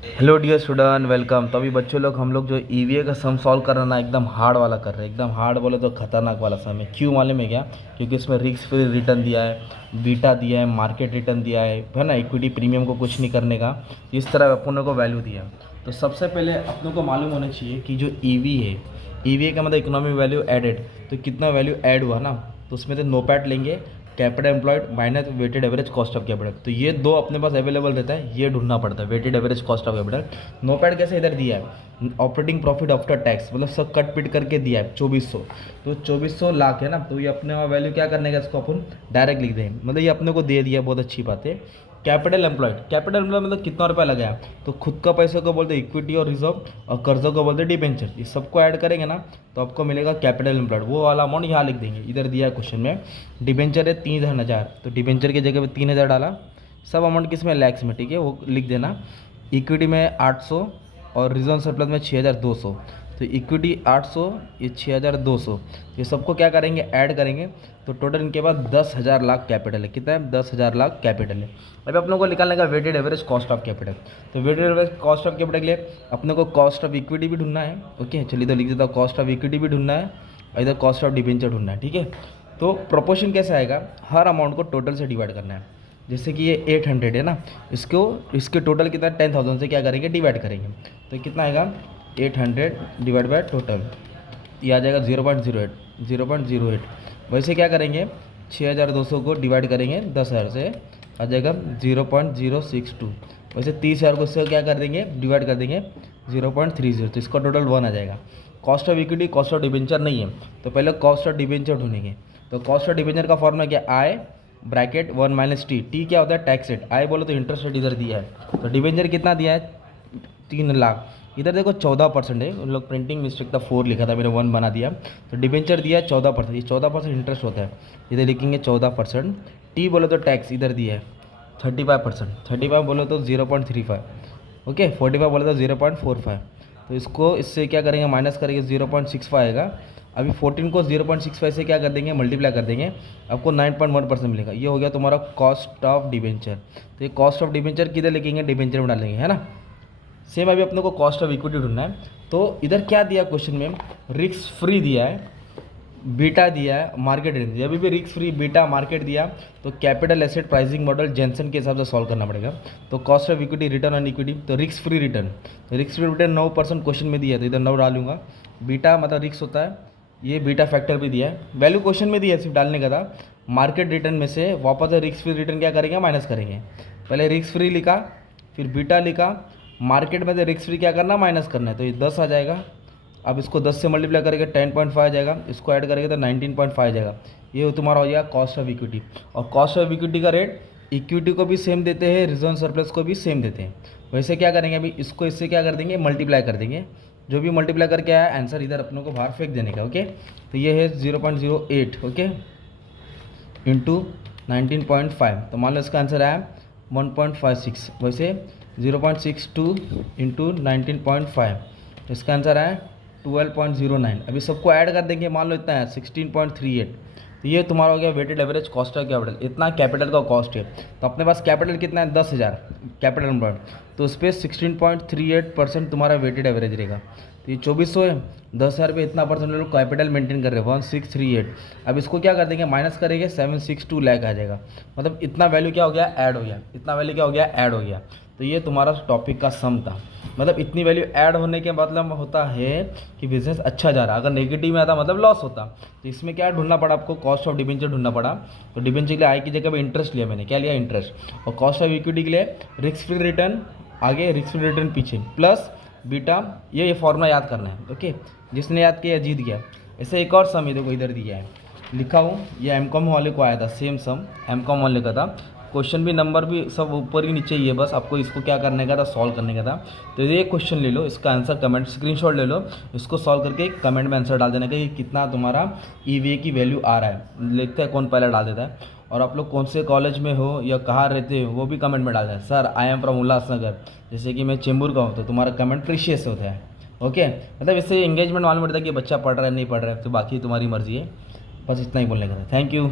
Hello dear student, welcome. तो अभी बच्चों लोग हम लोग जो ईवीए का सम सॉल्व कर रहे हैं ना, एकदम हार्ड वाला कर रहे हैं। एकदम हार्ड बोले तो खतरनाक वाला सम है। क्यों मालूम है क्या? क्योंकि इसमें रिस्क फ्री रिटर्न दिया है, बीटा दिया है, मार्केट रिटर्न दिया है ना, इक्विटी प्रीमियम को कुछ नहीं करने का। इस तरह अपनों को वैल्यू दिया। तो सबसे पहले अपनों को मालूम होना चाहिए कि जो ईवी है, ईवी का मतलब इकोनॉमिक वैल्यू एडेड। तो कितना वैल्यू ऐड हुआ ना, तो उसमें से नोपैट लेंगे, capital employed minus weighted average cost of capital. तो ये दो अपने पास अवेलेबल रहता है, ये ढूंढना पड़ता है, weighted average cost of capital. नोपैड कैसे इधर दिया है, ऑपरेटिंग प्रॉफिट आफ्टर टैक्स, मतलब सब कट पिट करके दिया है 2400। तो 2400 लाख है ना, तो ये अपने वहाँ वैल्यू क्या करने का, इसको अपन डायरेक्ट लिख दें, मतलब ये अपने को दे दिया, बहुत अच्छी बात है। कैपिटल एम्प्लॉयड, कैपिटल एम्प्लॉयड मतलब कितना रुपया लगाया, तो खुद का पैसे को बोलते इक्विटी और रिजर्व, और कर्जों को बोलते डिबेंचर। ये सबको ऐड करेंगे ना, तो आपको मिलेगा कैपिटल एम्प्लॉयड। वो वाला अमाउंट यहाँ लिख देंगे, इधर दिया है क्वेश्चन में। डिबेंचर है 3000, तो डिबेंचर की जगह पे 3000 डाला। सब अमाउंट किस में, लैक्स में, ठीक है, वो लिख देना। इक्विटी में 800 और रिजर्व सरप्लस में 6200। तो इक्विटी 800, ये 6200, ये सबको क्या करेंगे, ऐड करेंगे। तो टोटल इनके पास 10,000 लाख कैपिटल है। कितना है, 10,000 लाख कैपिटल है। अभी अपने को निकालने का weighted average cost of capital. तो weighted average cost of capital के लिए अपने को कॉस्ट ऑफ इक्विटी भी ढूंढना है। ओके, चलिए तो लिख देता हूँ, कॉस्ट ऑफ इक्विटी भी ढूंढना है और इधर कॉस्ट ऑफ डिबेंचर ढूंढना है, ठीक है। तो प्रोपोर्शन कैसे आएगा, हर अमाउंट को टोटल से डिवाइड करना है। जैसे कि ये 800 है ना, इसको इसके टोटल कितना 10,000 से क्या करेंगे, डिवाइड करेंगे। तो कितना आएगा, 800 डिवाइड बाय टोटल, ये आ जाएगा 0.08, 0.08। वैसे क्या करेंगे, 6200 को डिवाइड करेंगे 10,000 से, आ जाएगा 0.062। वैसे 30,000 को इससे क्या कर देंगे, डिवाइड कर देंगे 0.30, तो इसका टोटल 1 आ जाएगा। Cost of equity, cost of debenture नहीं है, तो पहले कॉस्ट ऑफ डिबेंचर ढूंढेंगे। तो कॉस्ट ऑफ डिबेंचर का फॉर्मूला क्या, आई ब्रैकेट 1 माइनस टी। टी क्या होता है, टैक्स रेट। आई बोलो तो इंटरेस्ट रेट इधर दिया है। तो डिबेंचर कितना दिया है, 3 लाख। इधर देखो 14% है, उन लोग प्रिंटिंग मिस्टेक था, 4 लिखा था, मैंने 1 बना दिया। तो डिबेंचर दिया है 14%, ये 14% इंटरेस्ट होता है, इधर लिखेंगे 14%। टी बोलो तो टैक्स इधर दिया है 35%, 35 बोलो तो 0.35, ओके, 45 बोलो तो 0.45। तो इसको इससे क्या करेंगे, माइनस करेंगे, 0.65 आएगा। अभी 14 को 0.65 से क्या कर देंगे, मल्टीप्लाई कर देंगे, आपको 9.1% मिलेगा। ये हो गया तुम्हारा कॉस्ट ऑफ डिबेंचर। तो ये कॉस्ट ऑफ डिबेंचर किधर लिखेंगे, डिबेंचर में डालेंगे, है ना। सेम अभी अपने को कॉस्ट ऑफ इक्विटी ढूंढना है। तो इधर क्या दिया क्वेश्चन में, रिस्क फ्री दिया है, बीटा दिया है, मार्केट रेंज दिया है। अभी भी रिस्क फ्री, बीटा, मार्केट दिया, तो capital asset pricing model Jensen के हिसाब से सॉल्व करना पड़ेगा। तो cost of equity, return on equity, तो रिस्क फ्री रिटर्न, तो रिस्क फ्री रिटर्न 9% क्वेश्चन में दिया है, तो इधर 9 डालूंगा। बीटा मतलब रिस्क होता है, ये बीटा फैक्टर भी दिया है, वैल्यू क्वेश्चन में दिया है, सिर्फ डालने का था। मार्केट रिटर्न में से वापस रिस्क फ्री रिटर्न क्या करेंगे, माइनस करेंगे। पहले रिस्क फ्री लिखा, फिर बीटा लिखा, मार्केट में से रिस्क फ्री क्या करना, माइनस करना है, तो ये 10 आ जाएगा। अब इसको 10 से मल्टीप्लाई करेंगे 10.5 आ जाएगा, इसको ऐड करेंगे तो 19.5 आ जाएगा। ये तुम्हारा हो जाएगा कॉस्ट ऑफ इक्विटी। और कॉस्ट ऑफ इक्विटी का रेट इक्विटी को भी सेम देते हैं, रिजर्व सरप्लस को भी सेम देते हैं। वैसे क्या करेंगे, अभी इसको इससे क्या कर देंगे, मल्टीप्लाई कर देंगे। जो भी मल्टीप्लाई करके आया आंसर इधर अपनों को बाहर फेंक देने का, ओके। तो ये है 0.08, ओके, इंटू 19.5, तो मान लो इसका आंसर आया 1.56। वैसे 0.62 इंटू 19.5, तो इसका आंसर आया 12.09। अभी सबको ऐड कर देंगे, मान लो इतना है 16.38। तो ये तुम्हारा हो गया weighted average cost of capital. इतना कैपिटल का कॉस्ट है, तो अपने पास कैपिटल कितना है, 10,000 कैपिटल एम्प्लॉयड, तो उस पर 16.38% तुम्हारा वेटेड एवरेज रहेगा। तो ये 2400 है, 10,000 रुपये, इतना परसेंट लोग कैपिटल मेंटेन कर रहे हैं, 1638। अब इसको क्या कर देंगे, माइनस करेंगे, 762 लाख आ जाएगा। मतलब इतना वैल्यू क्या हो गया, ऐड हो गया, इतना वैल्यू क्या हो गया, ऐड हो गया। तो ये तुम्हारा टॉपिक का सम था। मतलब इतनी वैल्यू ऐड होने के मतलब होता है कि बिजनेस अच्छा जा रहा है। अगर नेगेटिव में आता मतलब लॉस होता। तो इसमें क्या ढूंढना पड़ा आपको, कॉस्ट ऑफ डिबेंचर ढूंढना पड़ा। तो डिबेंचर के लिए आई की जगह पे इंटरेस्ट लिया मैंने, क्या लिया, इंटरेस्ट। और कॉस्ट ऑफ इक्विटी के लिए रिस्क फ्री रिटर्न आगे, रिस्क फ्री रिटर्न पीछे, प्लस बीटा। ये फॉर्मूला याद करना है, ओके। जिसने याद किया जीत गया। ऐसे एक और सम ये देखो इधर दिया है, लिखा हूँ, ये एमकॉम वाले को आया था, सेम सम एमकॉम वाले का था। क्वेश्चन भी, नंबर भी सब ऊपर ही नीचे ही है, बस आपको इसको क्या करने का था, सॉल्व करने का था। तो ये क्वेश्चन ले लो, इसका आंसर कमेंट स्क्रीनशॉट ले लो, इसको सॉल्व करके कमेंट में आंसर डाल देने का कि कितना तुम्हारा ईवीए की वैल्यू आ रहा है। लिखते हैं कौन पहले डाल देता है। और आप लोग कौन से कॉलेज में हो या कहाँ रहते हो वो भी कमेंट में डाल दें। Sir I am from Ulhasnagar, जैसे कि मैं चेंबूर का हूँ, तो तुम्हारा कमेंट प्रीशियस होता है, ओके। मतलब इससे एंगेजमेंट मालूम पड़ता है कि बच्चा पढ़ रहा है नहीं पढ़ रहा है। तो बाकी तुम्हारी मर्जी है, बस इतना ही बोलने का था। Thank you.